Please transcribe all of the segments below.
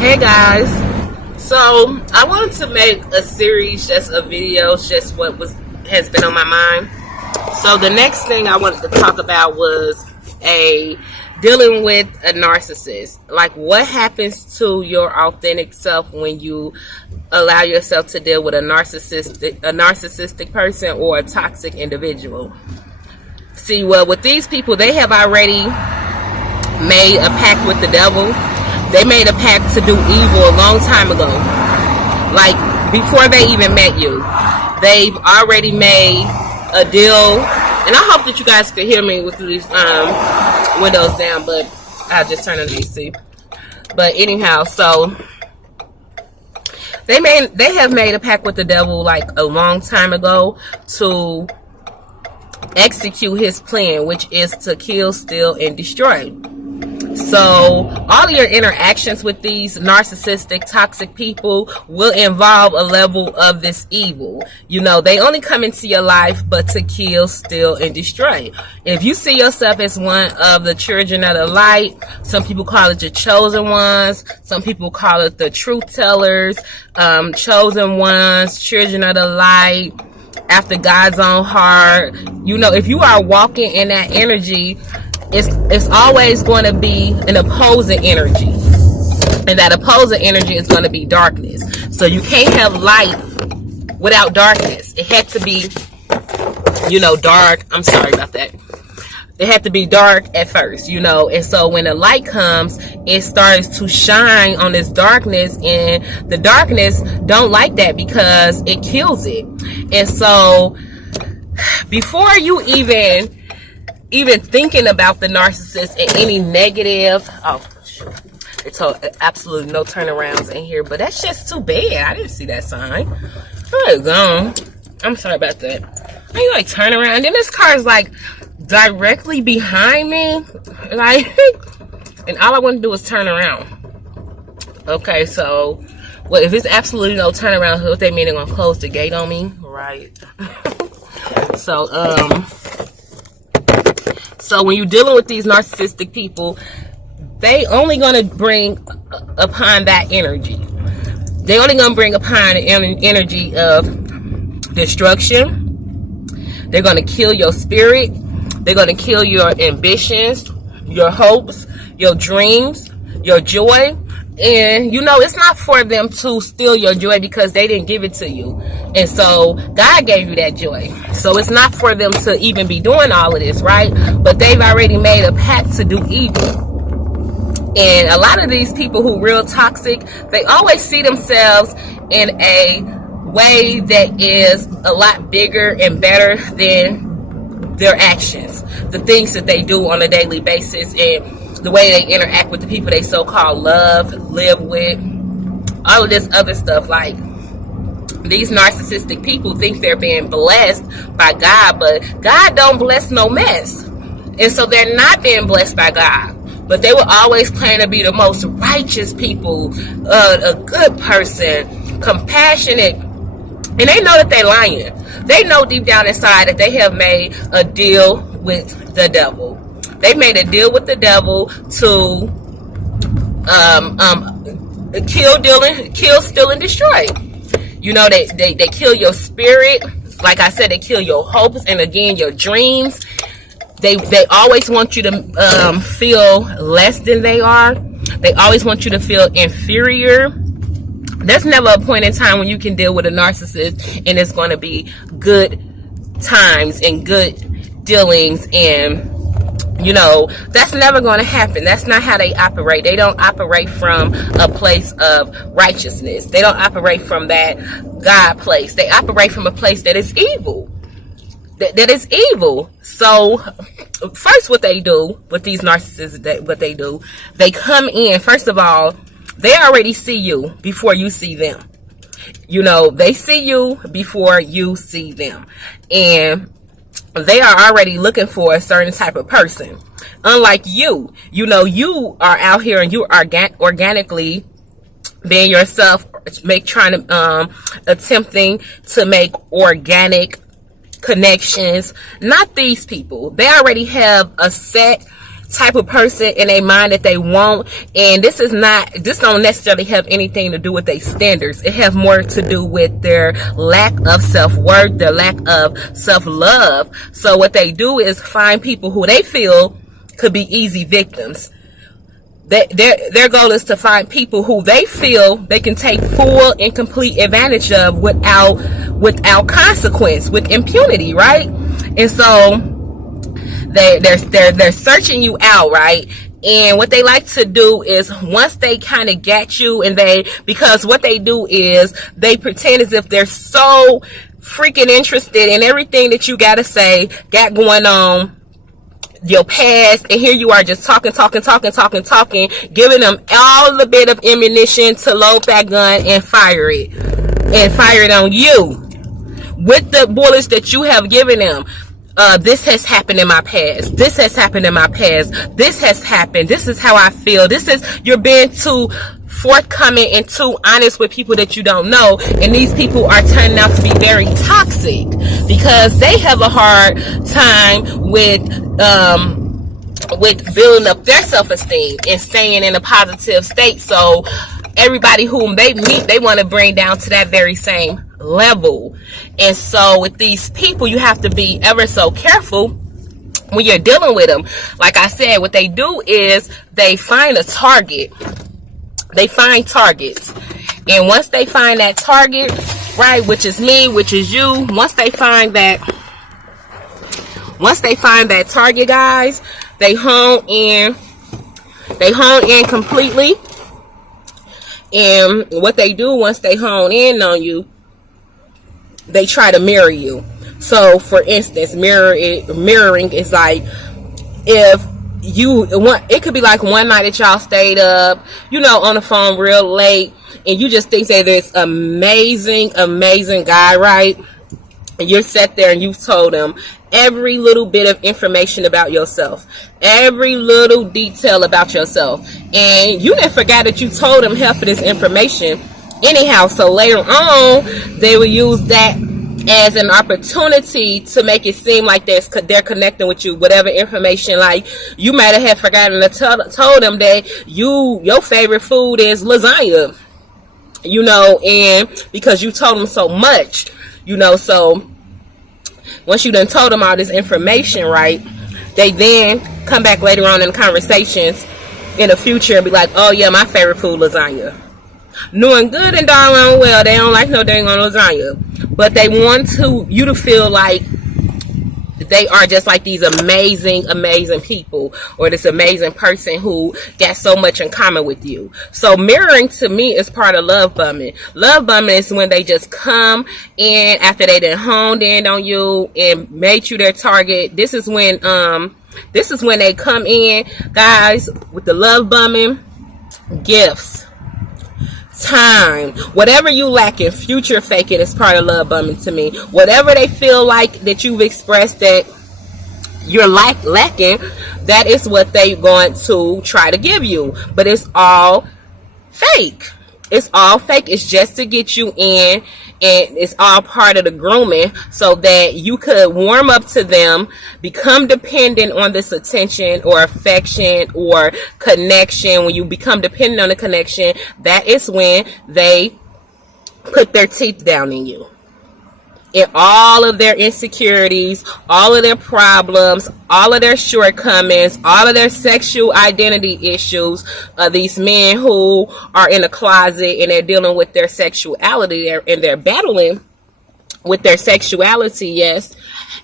Hey guys, so I wanted to make a series, just a video, just what has been on my mind. So the next thing I wanted to talk about was dealing with a narcissist. Like, what happens to your authentic self when you allow yourself to deal with a narcissistic person or a toxic individual? See, well, with these people, they have already made a pact with the devil. They made a pact to do evil a long time ago. Like, before they even met you. They've already made a deal. And I hope that you guys can hear me with these windows down, but I'll just turn on the AC. But anyhow, so they have made a pact with the devil like a long time ago to execute his plan, which is to kill, steal, and destroy. So all of your interactions with these narcissistic, toxic people will involve a level of this evil. You know, they only come into your life but to kill, steal, and destroy. If you see yourself as one of the children of the light, some people call it your chosen ones, some people call it the truth tellers, chosen ones, children of the light, after God's own heart. You know, if you are walking in that energy, it's always going to be an opposing energy, and that opposing energy is going to be darkness. So you can't have light without darkness. It had to be, dark. I'm sorry about that. It had to be dark at first, and so when the light comes, it starts to shine on this darkness, and the darkness don't like that because it kills it. And so before you even thinking about the narcissist and any negative, it's absolutely no turnarounds in here, but that's just too bad. I didn't see that sign. Oh, gone. I'm sorry about that. I ain't like turn around, and then this car is like directly behind me, like, and all I want to do is turn around. Okay, so well, if it's absolutely no turnaround, what they mean, they're gonna close the gate on me, right? So when you're dealing with these narcissistic people, they only going to bring upon that energy. They only going to bring upon the energy of destruction. They're going to kill your spirit. They're going to kill your ambitions, your hopes, your dreams, your joy. And, it's not for them to steal your joy because they didn't give it to you. And so God gave you that joy. So it's not for them to even be doing all of this, right? But they've already made a pact to do evil. And a lot of these people who are real toxic, they always see themselves in a way that is a lot bigger and better than their actions. The things that they do on a daily basis, and the way they interact with the people they so-called love, live with, all of this other stuff. Like, these narcissistic people think they're being blessed by God, but God don't bless no mess. And so they're not being blessed by God. But they will always claim to be the most righteous people, a good person, compassionate. And they know that they're lying. They know deep down inside that they have made a deal with the devil. They made a deal with the devil to kill, steal, and destroy. They kill your spirit. Like I said, they kill your hopes and, again, your dreams. They always want you to feel less than they are. They always want you to feel inferior. There's never a point in time when you can deal with a narcissist and it's going to be good times and good dealings, and that's never going to happen. That's not how they operate. They don't operate from a place of righteousness. They don't operate from that God place. They operate from a place that is evil. That is evil. So first, what they do with these narcissists, they come in. First of all, they already see you before you see them. They see you before you see them. And they are already looking for a certain type of person. Unlike you, you are out here and you are organically being yourself, attempting to make organic connections. Not these people. They already have a set type of person in their mind that they want. And this don't necessarily have anything to do with their standards. It has more to do with their lack of self-worth, their lack of self-love. So what they do is find people who they feel could be easy victims. Their goal is to find people who they feel they can take full and complete advantage of without consequence, with impunity, right? And so they're searching you out, right? And what they like to do is, once they kind of get you, because what they do is they pretend as if they're so freaking interested in everything that you gotta say, got going on, your past, and here you are just talking, giving them all the bit of ammunition to load that gun and fire it on you with the bullets that you have given them. This has happened in my past. This has happened in my past. This has happened. This is how I feel. You're being too forthcoming and too honest with people that you don't know, and these people are turning out to be very toxic because they have a hard time with building up their self-esteem and staying in a positive state. So everybody whom they meet, they want to bring down to that very same level. And so with these people, you have to be ever so careful when you're dealing with them. Like I said, what they do is they find a target. They find targets, and once they find that target, right, which is me, which is you, once they find that target, guys, they hone in completely. And what they do once they hone in on you, they try to mirror you. So for instance, mirroring is like, if it could be like one night that y'all stayed up, on the phone real late, and you just think that this amazing guy, right? And you're sat there and you've told him every little bit of information about yourself, every little detail about yourself, and you didn't forget that you told him half of this information anyhow. So later on, they will use that as an opportunity to make it seem like they're connecting with you. Whatever information, like you might have forgotten to told them that your favorite food is lasagna, and because you told them so much, so once you done told them all this information, right, they then come back later on in conversations in the future and be like, oh yeah, my favorite food lasagna, knowing good and darn well they don't like no dang on lasagna, but they want you to feel like they are just like these amazing people, or this amazing person who got so much in common with you. So mirroring to me is part of love bombing. Love bombing is when they just come in after they done honed in on you and made you their target. This is when they come in, guys, with the love bombing. Gifts, time, whatever you lack in, future faking is part of love bombing to me. Whatever they feel like that you've expressed that you're lacking, that is what they're going to try to give you. But it's all fake. It's just to get you in, and it's all part of the grooming so that you could warm up to them, become dependent on this attention or affection or connection. When you become dependent on the connection, that is when they put their teeth down in you. In all of their insecurities, all of their problems, all of their shortcomings, all of their sexual identity issues, these men who are in a closet and they're dealing with their sexuality and they're battling with their sexuality, yes.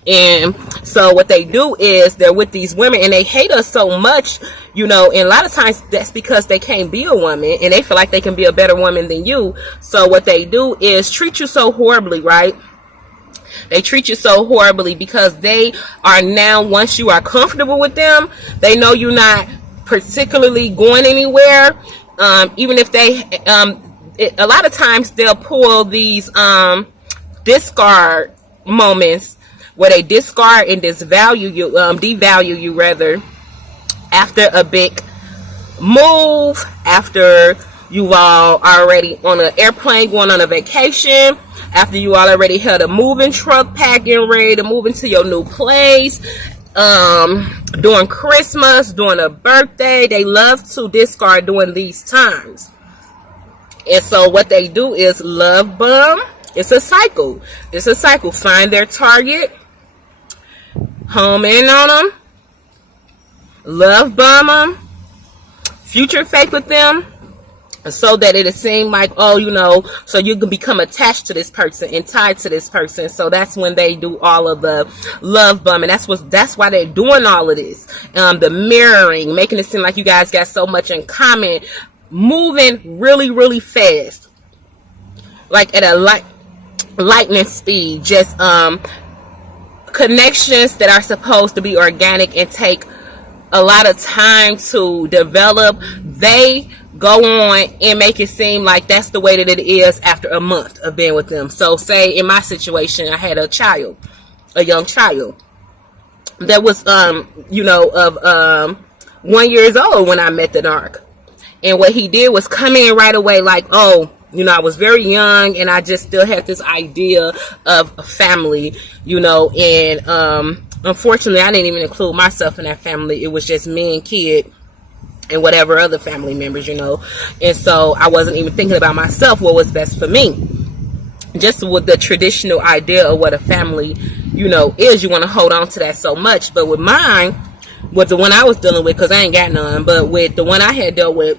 And so what they do is they're with these women and they hate us so much, and a lot of times that's because they can't be a woman and they feel like they can be a better woman than you. So what they do is treat you so horribly, right? They treat you so horribly because they are now, once you are comfortable with them, they know you're not particularly going anywhere. Even if a lot of times they'll pull these discard moments where they discard and devalue you rather, after a big move, after you all already on an airplane going on a vacation, after you already had a moving truck packing ready to move into your new place, during Christmas, during a birthday. They love to discard during these times. And so what they do is love bomb. It's a cycle. It's a cycle. Find their target, home in on them, love bomb them, future fake with them, so that it'll seem like, oh, you know, so you can become attached to this person and tied to this person. So that's when they do all of the love bombing. That's why they're doing all of this. The mirroring, making it seem like you guys got so much in common, moving really, really fast, like at a lightning speed. Just connections that are supposed to be organic and take a lot of time to develop, they go on and make it seem like that's the way that it is after a month of being with them. So say in my situation, I had a young child that was you know, of 1 year old when I met the narc. And what he did was come in right away like, oh, you know, I was very young and I just still had this idea of a family, you know, and unfortunately I didn't even include myself in that family. It was just me and kid and whatever other family members, you know. And so I wasn't even thinking about myself, what was best for me. Just with the traditional idea of what a family, you know, is, you want to hold on to that so much. But with mine, with the one I was dealing with, because I ain't got none, but with the one I had dealt with,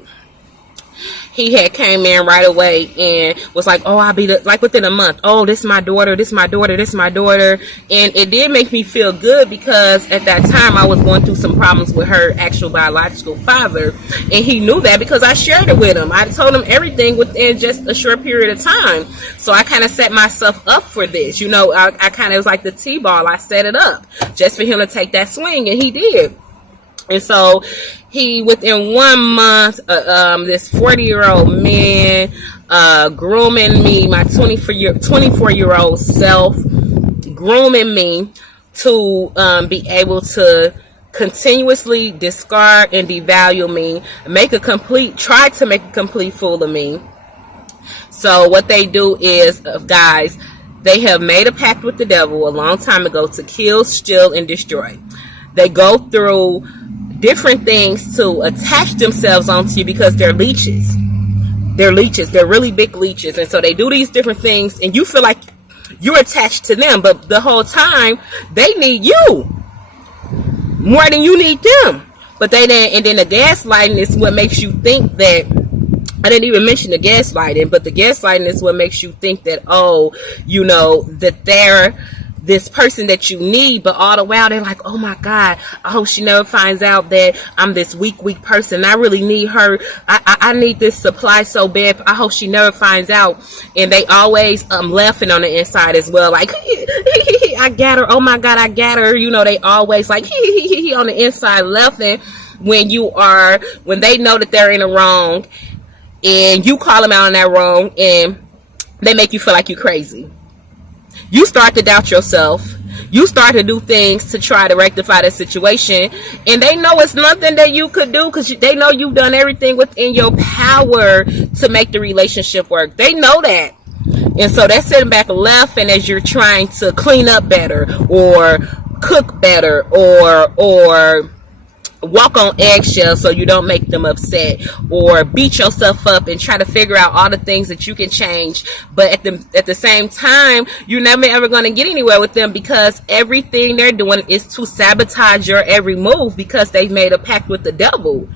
he had came in right away and was like, oh, I'll be like within a month, oh, this is my daughter, this is my daughter, this is my daughter. And it did make me feel good, because at that time I was going through some problems with her actual biological father, and he knew that because I shared it with him. I told him everything within just a short period of time. So I kind of set myself up for this, you know. I kind of was like the T-ball. I set it up just for him to take that swing, and he did. And so he, within 1 month, this 40-year-old man, grooming me, my 24-year-old self, grooming me to be able to continuously discard and devalue me, try to make a complete fool of me. So what they do is, guys, they have made a pact with the devil a long time ago to kill, steal, and destroy. They go through different things to attach themselves onto you because they're leeches. They're leeches. They're really big leeches. And so they do these different things and you feel like you're attached to them, but the whole time they need you more than you need them. But they didn't. And then the gaslighting is what makes you think that, I didn't even mention the gaslighting, but the gaslighting is what makes you think that, oh, you know, that they're this person that you need, but all the while they're like, oh my God, I hope she never finds out that I'm this weak person. I really need her. I need this supply so bad. I hope she never finds out. And they always laughing on the inside as well, like I got her. Oh my God, I got her. You know, they always like on the inside laughing when they know that they're in the wrong, and you call them out on that wrong, and they make you feel like you're crazy. You start to doubt yourself. You start to do things to try to rectify the situation. And they know it's nothing that you could do, because they know you've done everything within your power to make the relationship work. They know that. And so they're sitting back laughing as you're trying to clean up better, or cook better, or walk on eggshells so you don't make them upset, or beat yourself up and try to figure out all the things that you can change. But at the same time, you're never ever going to get anywhere with them, because everything they're doing is to sabotage your every move, because they've made a pact with the devil.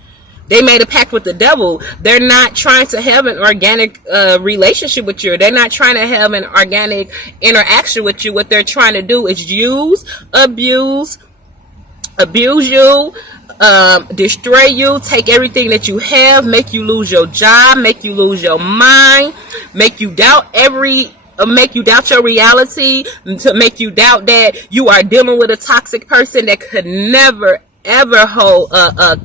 They made a pact with the devil. They're not trying to have an organic relationship with you. They're not trying to have an organic interaction with you. What they're trying to do is use, abuse you, destroy you, take everything that you have, make you lose your job, make you lose your mind, make you doubt your reality, to make you doubt that you are dealing with a toxic person that could never ever hold a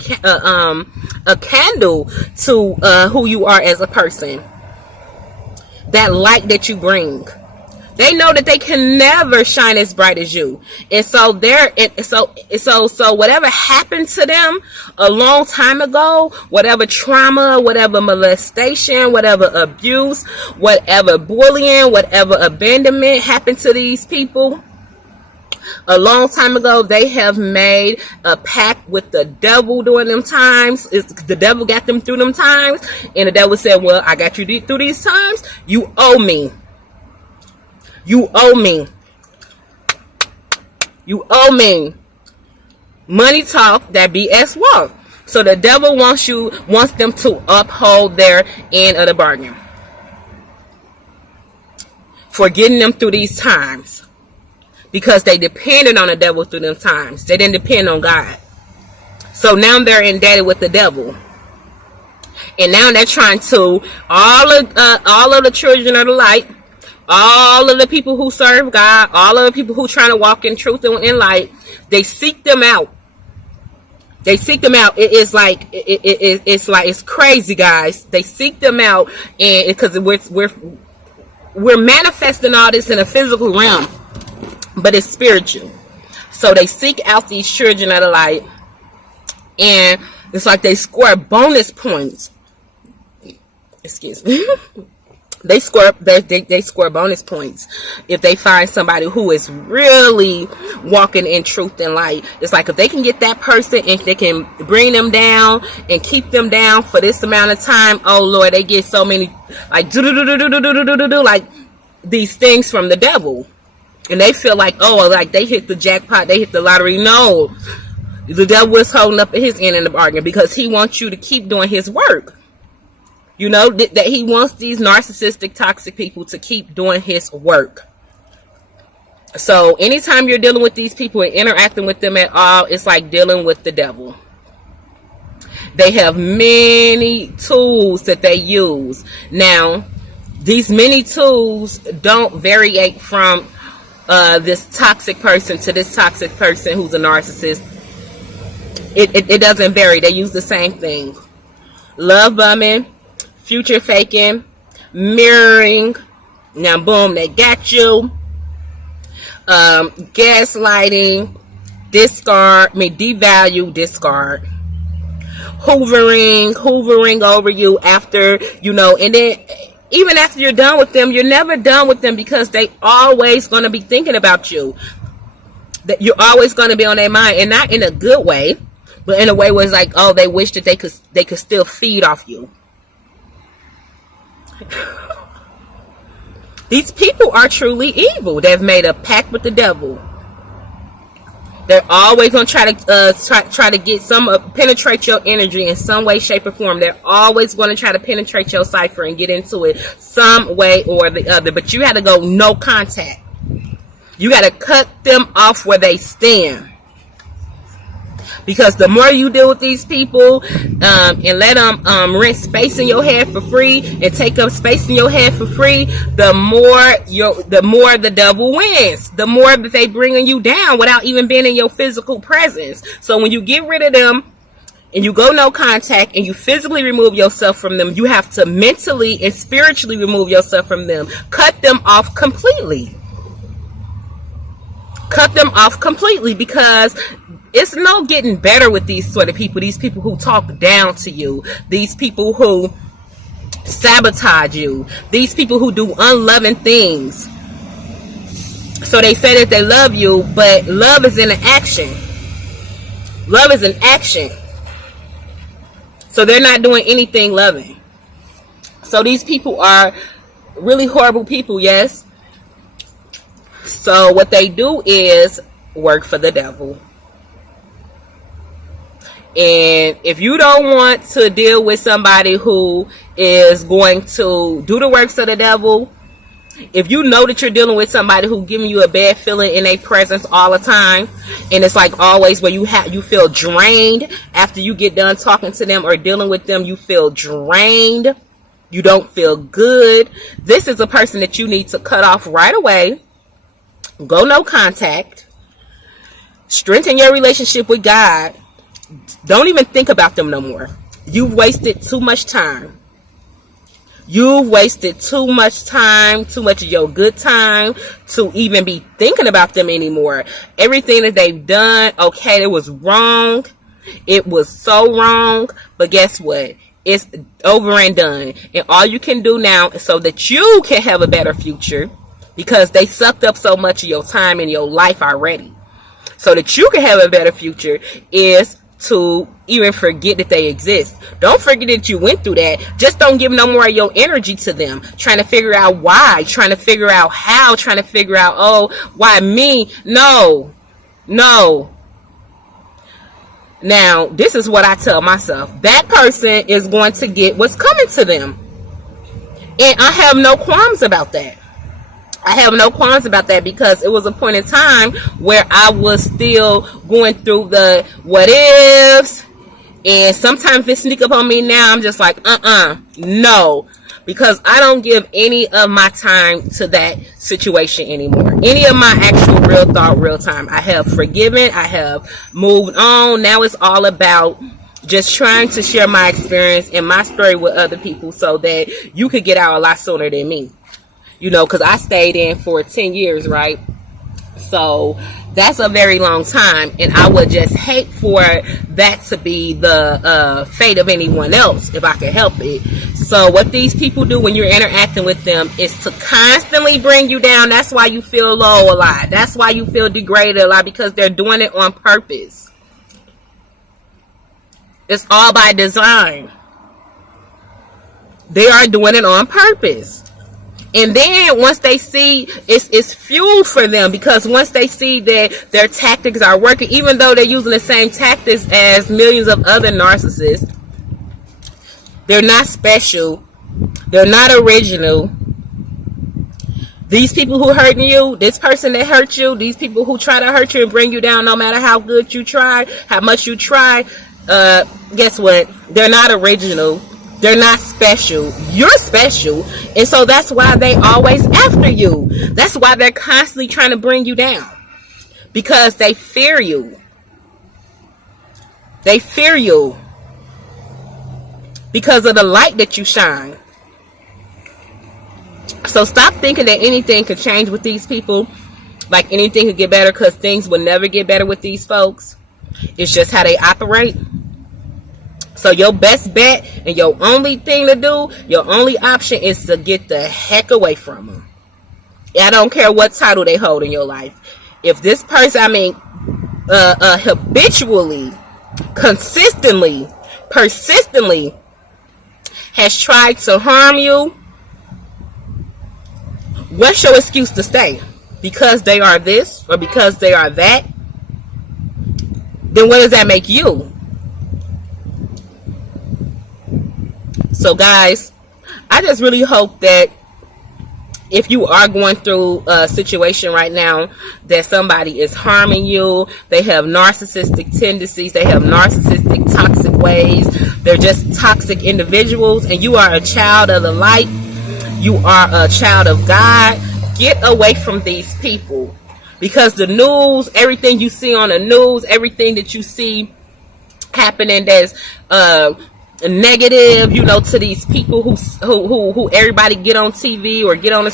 candle to who you are as a person. That light that you bring. They know that they can never shine as bright as you. And so so whatever happened to them a long time ago, whatever trauma, whatever molestation, whatever abuse, whatever bullying, whatever abandonment happened to these people, A long time ago, they have made a pact with the devil during them times. The devil got them through them times. And the devil said, well, I got you through these times. You owe me. You owe me. You owe me. Money talk, that BS walk. So the devil wants them to uphold their end of the bargain for getting them through these times, because they depended on the devil through them times. They didn't depend on God. So now they're indebted with the devil, and now they're trying to all of the children of the light, all of the people who serve God, all of the people who trying to walk in truth and in light. They seek them out. They seek them out. It's like it's crazy, guys. They seek them out, and because we're manifesting all this in a physical realm, but it's spiritual. So they seek out these children of the light, and it's like they score bonus points. Excuse me. They score bonus points if they find somebody who is really walking in truth and light. It's like if they can get that person and they can bring them down and keep them down for this amount of time, oh Lord, they get so many like like these things from the devil, and they feel like, oh, like they hit the jackpot, they hit the lottery. No, the devil is holding up his end in the bargain, because he wants you to keep doing his work. You know, that he wants these narcissistic, toxic people to keep doing his work. So anytime you're dealing with these people and interacting with them at all, it's like dealing with the devil. They have many tools that they use. Now, these many tools don't variate from this toxic person to this toxic person who's a narcissist. It doesn't vary. They use the same thing. Love bombing, future faking, mirroring. Now, boom, they got you. Gaslighting, devalue, discard. Hoovering over you after, and then even after you're done with them, you're never done with them, because they always going to be thinking about you. That you're always going to be on their mind, and not in a good way, but in a way where it's like, oh, they wish that they could still feed off you. These people are truly evil. They've made a pact with the devil. They're always going to try to get penetrate your energy in some way, shape, or form. They're always going to try to penetrate your cipher and get into it some way or the other. But you got to go no contact. You got to cut them off where they stand. Because the more you deal with these people and let them rent space in your head for free and take up space in your head for free, the more the devil wins. The more that they bringing you down without even being in your physical presence. So when you get rid of them and you go no contact and you physically remove yourself from them, you have to mentally and spiritually remove yourself from them. Cut them off completely. Cut them off completely, because it's no getting better with these sort of people. These people who talk down to you. These people who sabotage you. These people who do unloving things. So they say that they love you, but love is in action. Love is in action. So they're not doing anything loving. So these people are really horrible people, yes. So what they do is work for the devil. And if you don't want to deal with somebody who is going to do the works of the devil, if you know that you're dealing with somebody who's giving you a bad feeling in their presence all the time, and it's like always where you feel drained after you get done talking to them or dealing with them, you feel drained, you don't feel good, this is a person that you need to cut off right away. Go no contact. Strengthen your relationship with God. Don't even think about them no more. You've wasted too much time. You've wasted too much time, too much of your good time to even be thinking about them anymore. Everything that they've done, okay, it was wrong. It was so wrong. But guess what? It's over and done. And all you can do now is so that you can have a better future, because they sucked up so much of your time and your life already. so that you can have a better future is to even forget that they exist. Don't forget that you went through that. Just don't give no more of your energy to them, trying to figure out why, trying to figure out how, trying to figure out, oh, why me? No. Now, this is what I tell myself. That person is going to get what's coming to them. And I have no qualms about that. Because it was a point in time where I was still going through the what ifs. And sometimes it sneak up on me now. I'm just like, no. Because I don't give any of my time to that situation anymore. Any of my actual real thought, real time. I have forgiven. I have moved on. Now it's all about just trying to share my experience and my story with other people so that you could get out a lot sooner than me. You know, because I stayed in for 10 years, right? So that's a very long time, and I would just hate for that to be the fate of anyone else if I could help it. So what these people do when you're interacting with them is to constantly bring you down. That's why you feel low a lot. That's why you feel degraded a lot, because they're doing it on purpose. It's all by design. They are doing it on purpose. And then once they see, it's fuel for them, because once they see that their tactics are working, even though they're using the same tactics as millions of other narcissists, they're not special. They're not original. These people who hurting you, this person that hurt you, these people who try to hurt you and bring you down, no matter how good you try, how much you try, guess what? They're not original. They're not special. You're special. And so that's why they always after you. That's why they're constantly trying to bring you down. Because they fear you. They fear you. Because of the light that you shine. So stop thinking that anything could change with these people. Like anything could get better, because things will never get better with these folks. It's just how they operate. So your best bet and your only thing to do, your only option is to get the heck away from them. I don't care what title they hold in your life. If this person, habitually, consistently, persistently has tried to harm you, what's your excuse to stay? Because they are this or because they are that? Then what does that make you? So guys, I just really hope that if you are going through a situation right now that somebody is harming you, they have narcissistic tendencies, they have narcissistic toxic ways, they're just toxic individuals, and you are a child of the light, you are a child of God, get away from these people. Because the news, everything you see on the news, everything that you see happening that's negative, you know, to these people who everybody get on TV or get on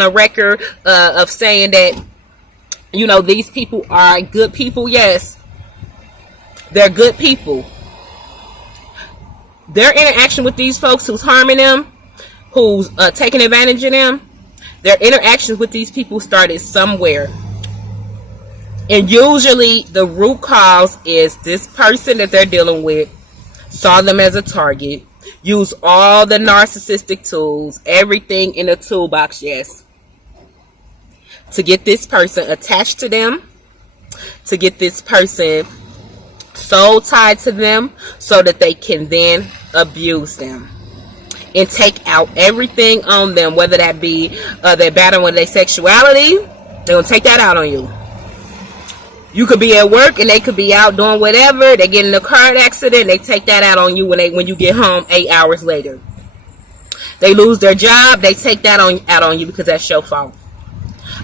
a record of saying that, you know, these people are good people. Yes, they're good people. Their interaction with these folks who's harming them, who's taking advantage of them, their interactions with these people started somewhere. And usually the root cause is this person that they're dealing with saw them as a target, used all the narcissistic tools, everything in the toolbox, yes, to get this person attached to them, to get this person soul tied to them so that they can then abuse them and take out everything on them, whether that be they're battling with their sexuality, they're going to take that out on you. You could be at work and they could be out doing whatever. They get in a car accident. They take that out on you when you get home 8 hours later. They lose their job. They take that out on you because that's your fault.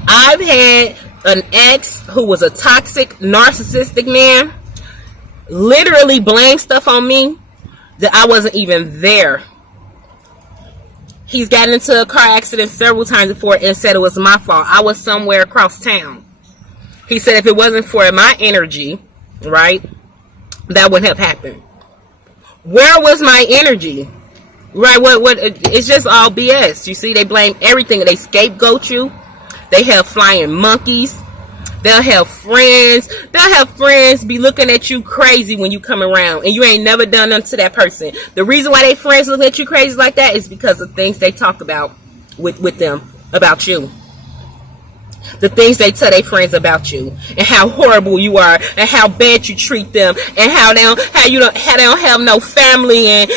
I've had an ex who was a toxic, narcissistic man literally blame stuff on me that I wasn't even there. He's gotten into a car accident several times before and said it was my fault. I was somewhere across town. He said if it wasn't for my energy, right, that wouldn't have happened. Where was my energy? Right, what it's just all BS. You see, they blame everything. They scapegoat you. They have flying monkeys. They'll have friends. They'll have friends be looking at you crazy when you come around, and you ain't never done nothing to that person. The reason why they friends look at you crazy like that is because of things they talk about with them about you. The things they tell their friends about you, and how horrible you are, and how bad you treat them, and how they don't have no family, and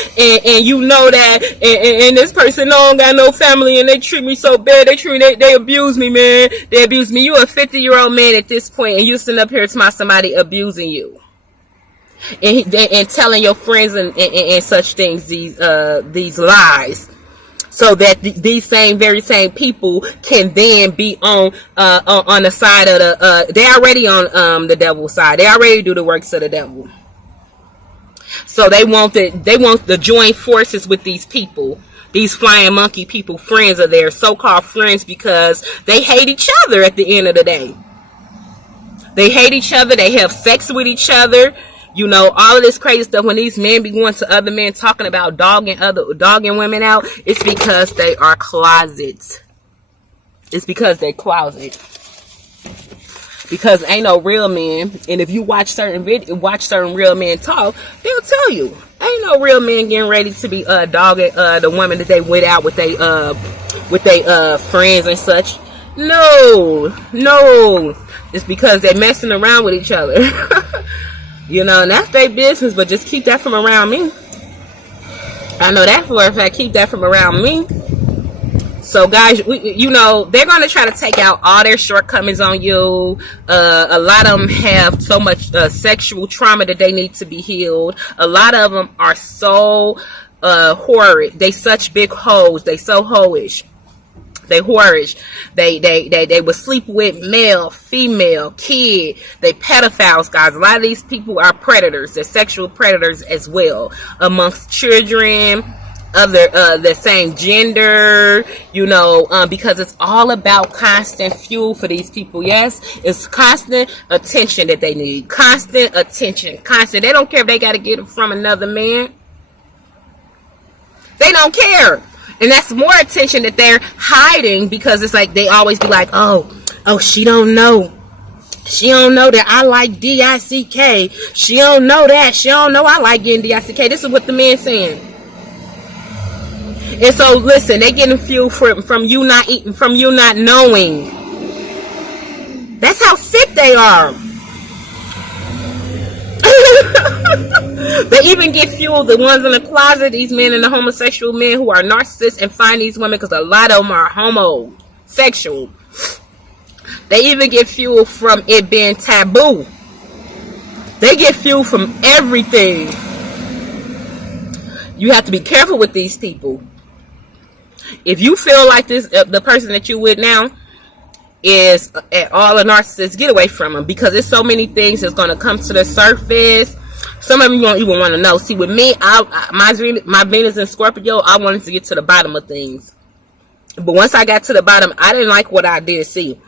you know that, and this person don't got no family, and they treat me so bad. They abuse me, man. They abuse me. You a 50-year-old man at this point, and you sitting up here to somebody abusing you, and telling your friends and such things, these lies. So that these very same people can then be on the side of the they're already on the devil's side. They already do the works of the devil. So they want to join forces with these people, these flying monkey people, friends of theirs, so-called friends, because they hate each other at the end of the day. They hate each other. They have sex with each other. You know, all of this crazy stuff. When these men be going to other men talking about dogging women out, it's because they are closets. It's because they're closet. Because ain't no real men. And if you watch certain real men talk, they'll tell you ain't no real men getting ready to be dogging the woman that they went out with they friends and such. No. It's because they're messing around with each other. You know, and that's their business, but just keep that from around me. I know that for a fact. Keep that from around me. So, guys, you know, they're going to try to take out all their shortcomings on you. A lot of them have so much sexual trauma that they need to be healed. A lot of them are so horrid. They such big hoes. They so hoish. They whorish. They would sleep with male, female, kid. They pedophiles, guys. A lot of these people are predators. They're sexual predators as well, amongst children of the same gender. You know, because it's all about constant fuel for these people. Yes, it's constant attention that they need. Constant attention. Constant. They don't care if they got to get it from another man. They don't care. And that's more attention that they're hiding, because it's like they always be like, oh, she don't know. She don't know that I like D-I-C-K. She don't know that. She don't know I like getting D-I-C-K. This is what the man's saying. And so, listen, they getting fuel from you not eating, from you not knowing. That's how sick they are. They even get fueled, the ones in the closet, these men and the homosexual men who are narcissists, and find these women, because a lot of them are homosexual. They even get fuel from it being taboo. They get fuel from everything. You have to be careful with these people. If you feel like this, the person that you with now is at all a narcissist, get away from them, because there's so many things that's going to come to the surface. Some of you won't even want to know. See, with me, my Venus in Scorpio, I wanted to get to the bottom of things. But once I got to the bottom, I didn't like what I did see.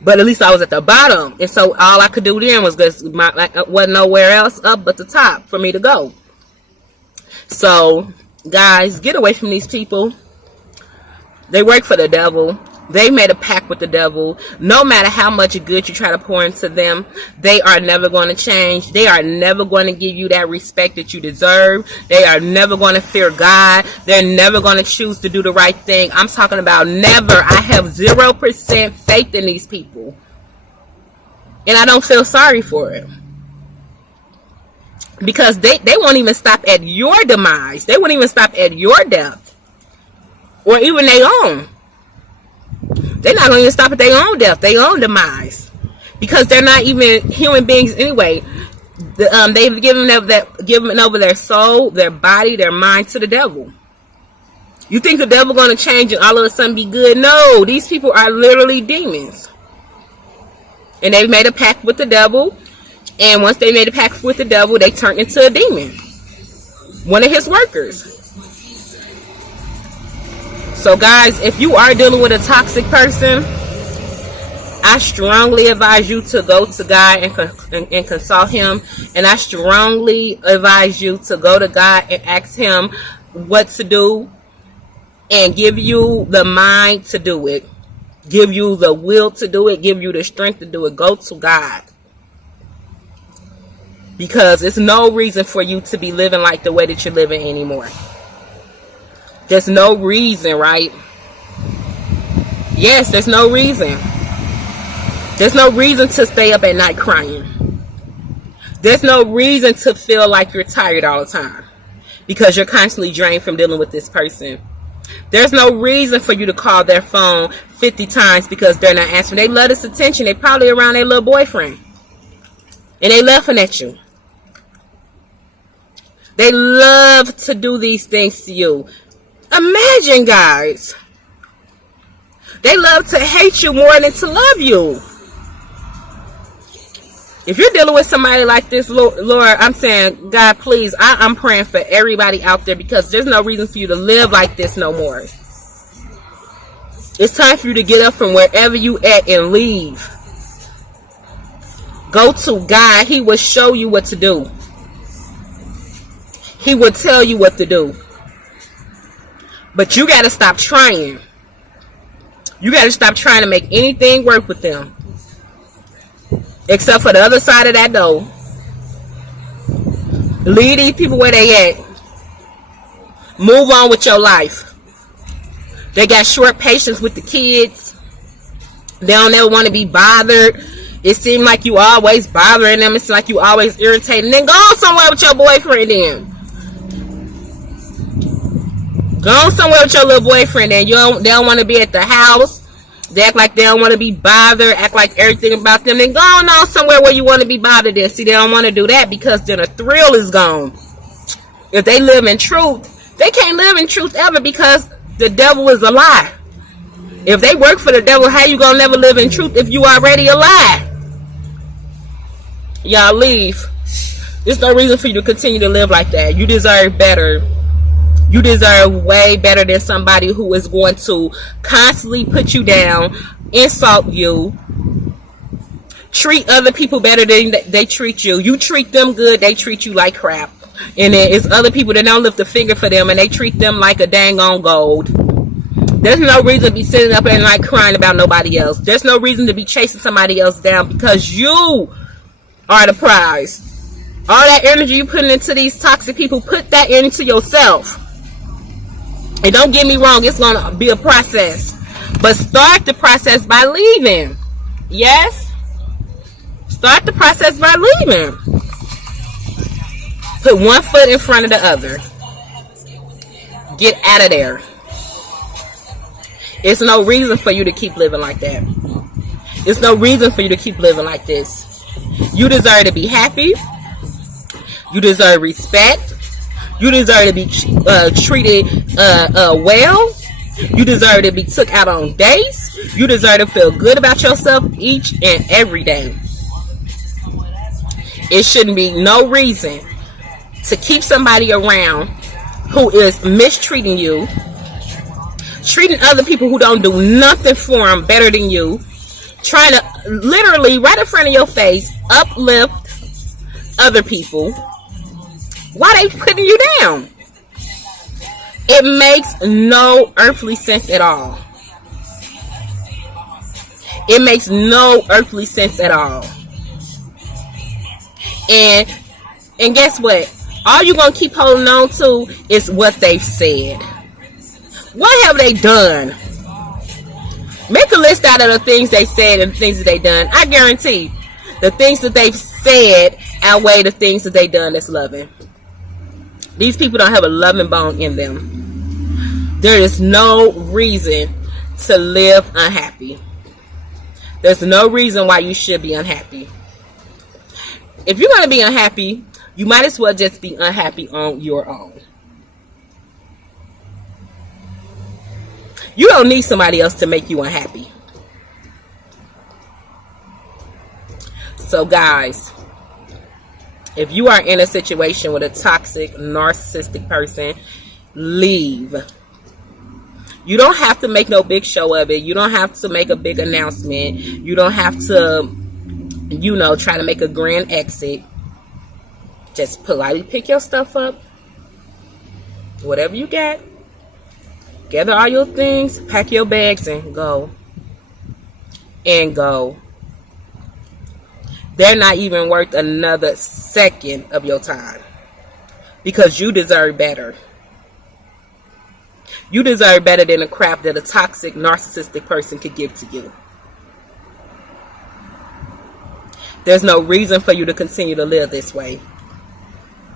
But at least I was at the bottom. And so all I could do then was just, wasn't nowhere else up but the top for me to go. So, guys, get away from these people. They work for the devil. They made a pact with the devil. No matter how much good you try to pour into them, they are never going to change. They are never going to give you that respect that you deserve. They are never going to fear God. They're never going to choose to do the right thing. I'm talking about never. I have 0% faith in these people. And I don't feel sorry for it. Because they won't even stop at your demise. They won't even stop at your death. Or even their own. They're not going to even stop at their own death, their own demise, because they're not even human beings anyway. They've given over their soul, their body, their mind to the devil. You think the devil going to change and all of a sudden be good? No, these people are literally demons, and they've made a pact with the devil. And once they made a pact with the devil, they turned into a demon, one of his workers. So, guys, if you are dealing with a toxic person, I strongly advise you to go to God and consult him. And I strongly advise you to go to God and ask him what to do and give you the mind to do it. give you the will to do it, give you the strength to do it. Go to God. Because it's no reason for you to be living like the way that you're living anymore. There's no reason, right? Yes, there's no reason. There's no reason to stay up at night crying. There's no reason to feel like you're tired all the time because you're constantly drained from dealing with this person. There's no reason for you to call their phone 50 times because they're not answering. They love this attention. They probably around their little boyfriend. And they laughing at you. They love to do these things to you. Imagine, guys. They love to hate you more than to love you. If you're dealing with somebody like this, Lord, I'm saying, God, please, I'm praying for everybody out there because there's no reason for you to live like this no more. It's time for you to get up from wherever you at and leave. Go to God. He will show you what to do. He will tell you what to do. But you got to stop trying. You got to stop trying to make anything work with them. Except for the other side of that door. Leave these people where they at. Move on with your life. They got short patience with the kids. They don't ever want to be bothered. It seems like you always bothering them. It's like you always irritating. Then go on somewhere with your boyfriend then. Go on somewhere with your little boyfriend then. They don't want to be at the house. They act like they don't want to be bothered. Act like everything about them. Then go on somewhere where you want to be bothered there. See, they don't want to do that because then the thrill is gone. If they live in truth, they can't live in truth ever because the devil is a lie. If they work for the devil, how you gonna never live in truth if you already a lie? Y'all leave. There's no reason for you to continue to live like that. You deserve better. You deserve way better than somebody who is going to constantly put you down, insult you, treat other people better than they treat you. You treat them good, they treat you like crap. And then it's other people that don't lift a finger for them and they treat them like a dang on gold. There's no reason to be sitting up at night crying about nobody else. There's no reason to be chasing somebody else down because you are the prize. All that energy you putting into these toxic people, put that into yourself. And don't get me wrong, it's going to be a process. But start the process by leaving. Yes? Start the process by leaving. Put one foot in front of the other. Get out of there. It's no reason for you to keep living like that. It's no reason for you to keep living like this. You deserve to be happy. You deserve respect. You deserve to be treated well. You deserve to be took out on dates. You deserve to feel good about yourself each and every day. It shouldn't be no reason to keep somebody around who is mistreating you, treating other people who don't do nothing for them better than you, trying to literally right in front of your face uplift other people. Why they putting you down? It makes no earthly sense at all. It makes no earthly sense at all. And guess what? All you're going to keep holding on to is what they've said. What have they done? Make a list out of the things they said and the things that they done. I guarantee the things that they've said outweigh the things that they done that's loving. These people don't have a loving bone in them. There is no reason to live unhappy. There's no reason why you should be unhappy. If you're going to be unhappy, you might as well just be unhappy on your own. You don't need somebody else to make you unhappy. So guys, if you are in a situation with a toxic, narcissistic person, leave. You don't have to make no big show of it. You don't have to make a big announcement. You don't have to, try to make a grand exit. Just politely pick your stuff up. Whatever you got. Gather all your things. Pack your bags and go. and go. They're not even worth another second of your time, because you deserve better. You deserve better than the crap that a toxic, narcissistic person could give to you. There's no reason for you to continue to live this way,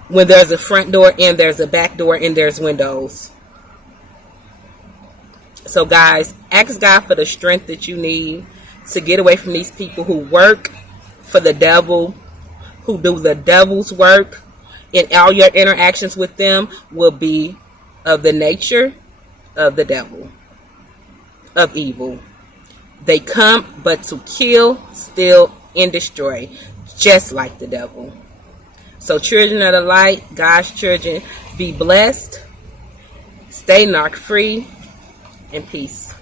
when there's a front door and there's a back door and there's windows. So guys, ask God for the strength that you need to get away from these people who work for the devil, who do the devil's work, and all your interactions with them will be of the nature of the devil, of evil. They come but to kill, steal, and destroy, just like the devil. So children of the light, God's children, be blessed, stay narc free, and peace.